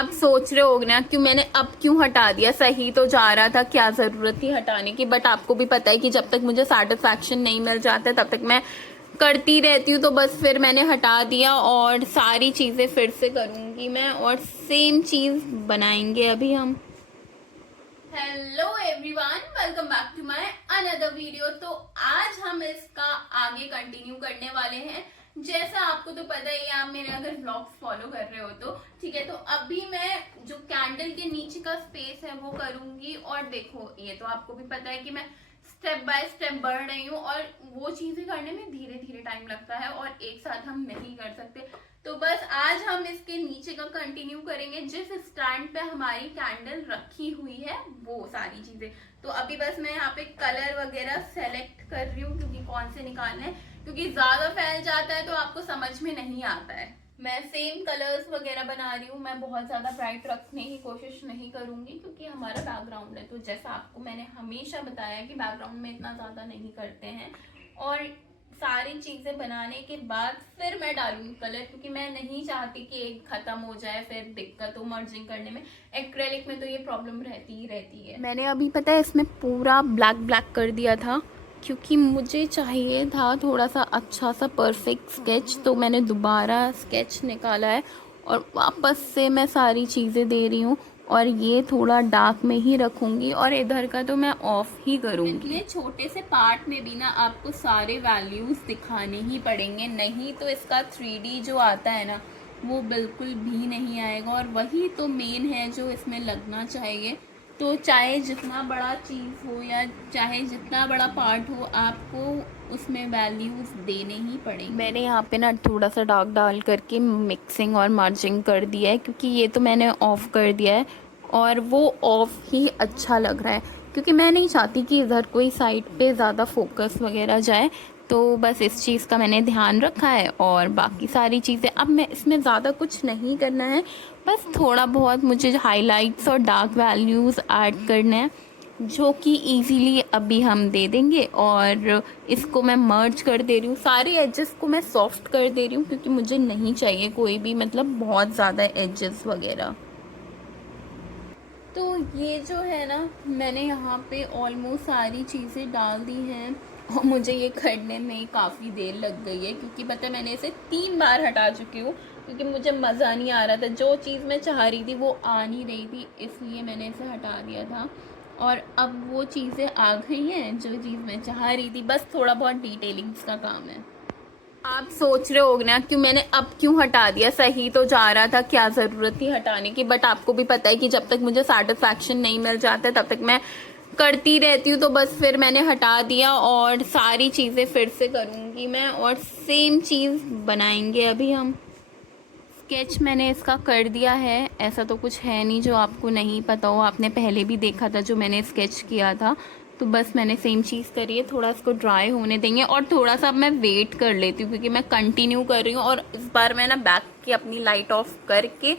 आप सोच रहे हो ना क्यों मैंने अब क्यों हटा दिया। सही तो जा रहा था, क्या जरूरत थी हटाने की। बट आपको भी पता है कि जब तक मुझे सेटिस्फैक्शन नहीं मिल जाता तब तक मैं करती रहती हूँ। तो बस फिर मैंने हटा दिया और सारी चीज़ें फिर से करूँगी मैं, और सेम चीज़ बनाएंगे अभी हम। Hello everyone, welcome back to my another video. तो आज हम इसका आगे कंटिन्यू करने वाले हैं। जैसा आपको तो पता ही है, आप मेरे अगर व्लॉग्स फॉलो कर रहे हो तो ठीक है। तो अभी मैं जो कैंडल के नीचे का स्पेस है वो करूंगी। और देखो, ये तो आपको भी पता है कि मैं स्टेप बाय स्टेप बढ़ रही हूँ, और वो चीजें करने में धीरे धीरे टाइम लगता है और एक साथ हम नहीं कर सकते। तो बस आज हम इसके नीचे का कंटिन्यू करेंगे, जिस स्टैंड पे हमारी कैंडल रखी हुई है वो सारी चीजें। तो अभी बस मैं यहाँ पे कलर वगैरह सेलेक्ट कर रही हूँ, क्योंकि कौन से निकालने हैं, क्योंकि ज्यादा फैल जाता है तो आपको समझ में नहीं आता है। मैं सेम कलर्स वगैरह बना रही हूँ। मैं बहुत ज्यादा ब्राइट रखने की कोशिश नहीं करूंगी, क्योंकि हमारा बैकग्राउंड है। तो जैसा आपको मैंने हमेशा बताया कि बैकग्राउंड में इतना ज्यादा नहीं करते हैं। और सारी चीजें बनाने के बाद फिर मैं डालूंगी कलर, क्योंकि मैं नहीं चाहती कि एक खत्म हो जाए फिर दिक्कत हो मर्जिंग करने में। एक्रेलिक में तो ये प्रॉब्लम रहती ही रहती है। मैंने अभी पता है इसमें पूरा ब्लैक ब्लैक कर दिया था, क्योंकि मुझे चाहिए था थोड़ा सा अच्छा सा परफेक्ट स्केच। तो मैंने दोबारा स्केच निकाला है और वापस से मैं सारी चीज़ें दे रही हूँ। और ये थोड़ा डार्क में ही रखूंगी, और इधर का तो मैं ऑफ ही करूंगी। इतने छोटे से पार्ट में भी ना आपको सारे वैल्यूज दिखाने ही पड़ेंगे, नहीं तो इसका 3D जो आता है ना वो बिल्कुल भी नहीं आएगा। और वही तो मेन है जो इसमें लगना चाहिए। तो चाहे जितना बड़ा चीज़ हो या चाहे जितना बड़ा पार्ट हो, आपको उसमें वैल्यूज देने ही पड़ेंगे। मैंने यहाँ पे ना थोड़ा सा डार्क डाल करके मिक्सिंग और मार्जिंग कर दिया है, क्योंकि ये तो मैंने ऑफ कर दिया है और वो ऑफ ही अच्छा लग रहा है, क्योंकि मैं नहीं चाहती कि इधर कोई साइड पे ज़्यादा फोकस वगैरह जाए। तो बस इस चीज़ का मैंने ध्यान रखा है। और बाकी सारी चीज़ें अब मैं इसमें ज़्यादा कुछ नहीं करना है, बस थोड़ा बहुत मुझे हाइलाइट्स और डार्क वैल्यूज़ ऐड करने हैं, जो कि इजीली अभी हम दे देंगे। और इसको मैं मर्ज कर दे रही हूँ, सारे एजेस को मैं सॉफ्ट कर दे रही हूँ, क्योंकि मुझे नहीं चाहिए कोई भी मतलब बहुत ज़्यादा एजेस वगैरह। तो ये जो है ना, मैंने यहाँ पे ऑलमोस्ट सारी चीज़ें डाल दी हैं। और मुझे ये करने में काफ़ी देर लग गई है, क्योंकि पता है मैंने इसे 3 बार हटा चुकी हूँ, क्योंकि मुझे मज़ा नहीं आ रहा था। जो चीज़ मैं चाह रही थी वो आ नहीं रही थी, इसलिए मैंने इसे हटा दिया था। और अब वो चीज़ें आ गई हैं जो चीज़ मैं चाह रही थी, बस थोड़ा बहुत डिटेलिंग्स का काम है। आप सोच रहे हो ना क्यों मैंने अब क्यों हटा दिया। सही तो जा रहा था, क्या ज़रूरत थी हटाने की। बट आपको भी पता है कि जब तक मुझे सेटिस्फैक्शन नहीं मिल जाता तब तक मैं करती रहती हूँ। तो बस फिर मैंने हटा दिया और सारी चीज़ें फिर से करूँगी मैं, और सेम चीज़ बनाएंगे अभी हम। स्केच मैंने इसका कर दिया है, ऐसा तो कुछ है नहीं जो आपको नहीं पता हो। आपने पहले भी देखा था जो मैंने स्केच किया था। तो बस मैंने सेम चीज़ करी है, थोड़ा इसको ड्राई होने देंगे और थोड़ा सा अब मैं वेट कर लेती हूँ, क्योंकि मैं कंटिन्यू कर रही हूँ। और इस बार मैं ना बैक की अपनी लाइट ऑफ करके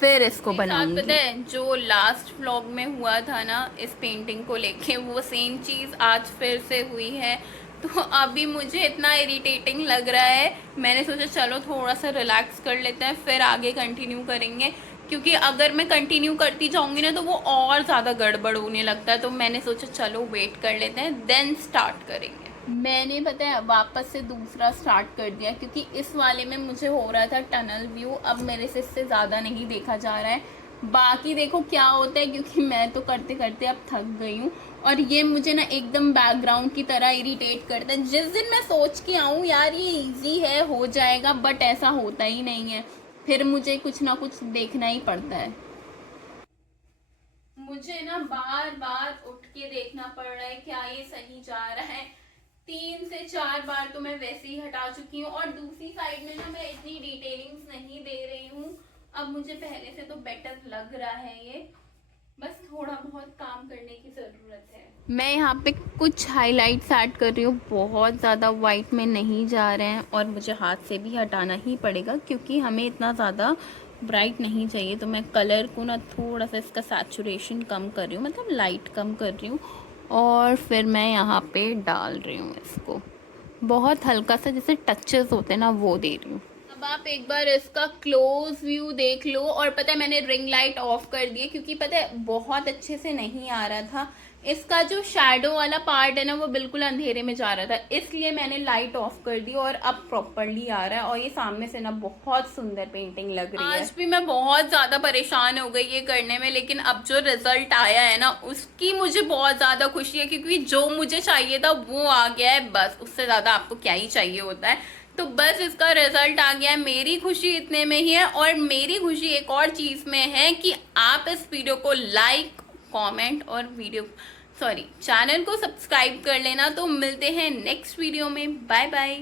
फिर इसको बनाऊंगी। पता है जो लास्ट व्लॉग में हुआ था ना इस पेंटिंग को लेके, वो सेम चीज़ आज फिर से हुई है। तो अभी मुझे इतना इरिटेटिंग लग रहा है, मैंने सोचा चलो थोड़ा सा रिलैक्स कर लेते हैं फिर आगे कंटिन्यू करेंगे। क्योंकि अगर मैं कंटिन्यू करती जाऊंगी ना तो वो और ज़्यादा गड़बड़ होने लगता है। तो मैंने सोचा चलो वेट कर लेते हैं देन स्टार्ट करेंगे। मैंने पता है वापस से दूसरा स्टार्ट कर दिया, क्योंकि इस वाले में मुझे हो रहा था टनल व्यू, अब मेरे से इससे ज़्यादा नहीं देखा जा रहा है। बाकी देखो क्या होता है, क्योंकि मैं तो करते करते अब थक गई हूँ। और ये मुझे ना एकदम बैकग्राउंड की तरह इरिटेट करता है। जिस दिन मैं सोच के आऊँ यार ये इजी है हो जाएगा, बट ऐसा होता ही नहीं है, फिर मुझे कुछ ना कुछ देखना ही पड़ता है। मुझे ना बार बार उठ के देखना पड़ रहा है क्या ये सही जा रहा है। 3 से 4 बार तो मैं वैसे ही हटा चुकी हूँ, और दूसरी साइड में ना मैं इतनी डिटेलिंग्स नहीं दे रही हूँ। अब मुझे पहले से तो बेटर लग रहा है ये, बस थोड़ा बहुत काम करने की ज़रूरत है। मैं यहाँ पे कुछ हाइलाइट्स ऐड कर रही हूँ, बहुत ज़्यादा वाइट में नहीं जा रहे हैं। और मुझे हाथ से भी हटाना ही पड़ेगा, क्योंकि हमें इतना ज़्यादा ब्राइट नहीं चाहिए। तो मैं कलर को ना थोड़ा सा इसका सैचुरेशन कम कर रही हूँ, मतलब लाइट कम कर रही हूँ। और फिर मैं यहाँ पे डाल रही हूँ इसको बहुत हल्का सा, जैसे टचेस होते हैं ना वो दे रही हूँ। अब अब आप एक बार इसका क्लोज व्यू देख लो। और पता है मैंने रिंग लाइट ऑफ कर दी है क्योंकि पता है बहुत अच्छे से नहीं आ रहा था, इसका जो शैडो वाला पार्ट है ना वो बिल्कुल अंधेरे में जा रहा था, इसलिए मैंने लाइट ऑफ कर दी और अब प्रॉपरली आ रहा है। और ये सामने से ना बहुत सुंदर पेंटिंग लग रही है। आज भी मैं बहुत ज्यादा परेशान हो गई ये करने में, लेकिन अब जो रिजल्ट आया है ना उसकी मुझे बहुत ज्यादा खुशी है, क्योंकि जो मुझे चाहिए था वो आ गया है। बस उससे ज्यादा आपको क्या ही चाहिए होता है। तो बस इसका रिजल्ट आ गया है, मेरी खुशी इतने में ही है। और मेरी खुशी एक और चीज में है कि आप इस वीडियो को लाइक, कमेंट और चैनल को सब्सक्राइब कर लेना। तो मिलते हैं नेक्स्ट वीडियो में। Bye bye.